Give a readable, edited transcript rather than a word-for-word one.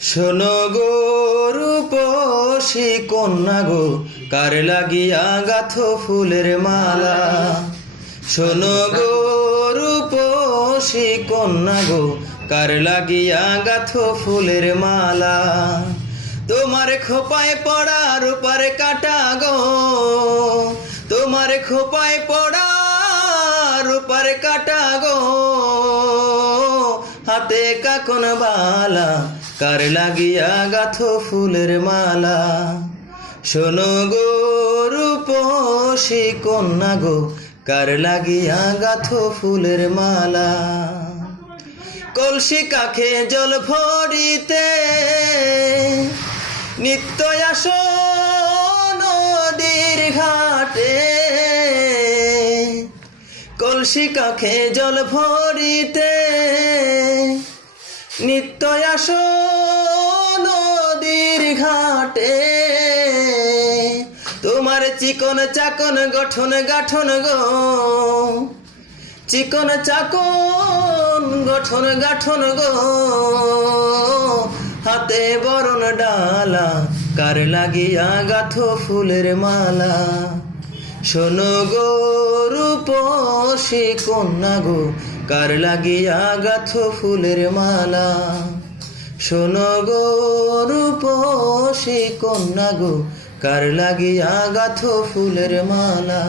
শোনো গো রূপসী কন্যা গো, কার লাগিয়া গাথো ফুলের মালা। শোনো গো রূপসী কন্যা গো, কার লাগিয়া গাথো ফুলের মালা। তোমার খোপায় পড়া রূপার কাটা গো, তোমার খোপায় পড়া রূপার কাটা গো, হাতে কাকন বালা, কার লাগিয়া গাথো ফুলের মালা। শোনো গো রূপসী কন্যা গো, কার লাগিয়া গাথো ফুলের মালা। কলসি কাখে জল ভরিতে নিত্য আসো নদীর ঘাটে, কলসি কাখে জল ভরিতে নিত্য আসো নদীর ঘাটে। তোমার চিকন চাকন গঠন গাঠন গো, চিকন চাকন গঠন গাঠন গো, হাতে বরণ ডালা, কার লাগিয়া গাথো ফুলের মালা। শোনো গো রূপসী কন্যা গো, কার লাগিয়া গাথো ফুলের মালা। শোনো গো রূপসী কন্যা গো, কার লাগিয়া গাথো ফুলের মালা।